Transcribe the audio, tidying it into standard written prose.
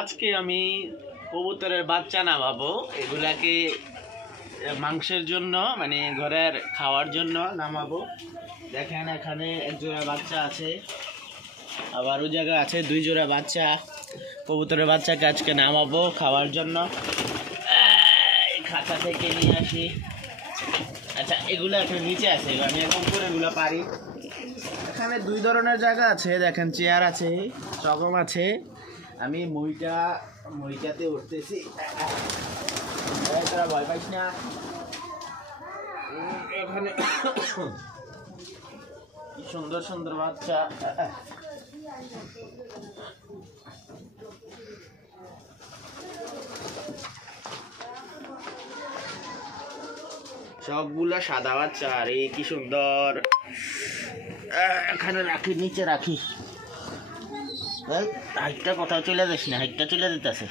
আজকে আমি কবুতরের বাচ্চা নামাবো। এগুলাকে মাংসের জন্য মানে ঘরের খাওয়ার জন্য নামাবো। দেখেন এখানে এক জোড়া বাচ্চা আছে, আবার ওই জায়গা আছে 2 জোড়া বাচ্চা। কবুতরের বাচ্চাকে আজকে নামাবো খাওয়ার জন্য। এই খাঁচা থেকে নিয়ে আসি। আচ্ছা, এগুলো এখন নিচে আছে, আমি এখন করে এগুলো পারি। এখানে 2 ধরনের জায়গা আছে, দেখেন চেয়ার আছে, চগম আছে। আমি মইটাতে উঠতেছি। তোরা ভয় পাইস না। এখানে কি সুন্দর সুন্দর বাচ্চা। সবগুলা সাদা বাচ্চা। আরে কি সুন্দর। এখানে রাখি, নিচে রাখি। হাইটটা কোথাও চলে যাস না, হাইটটা চলে যেতেছে।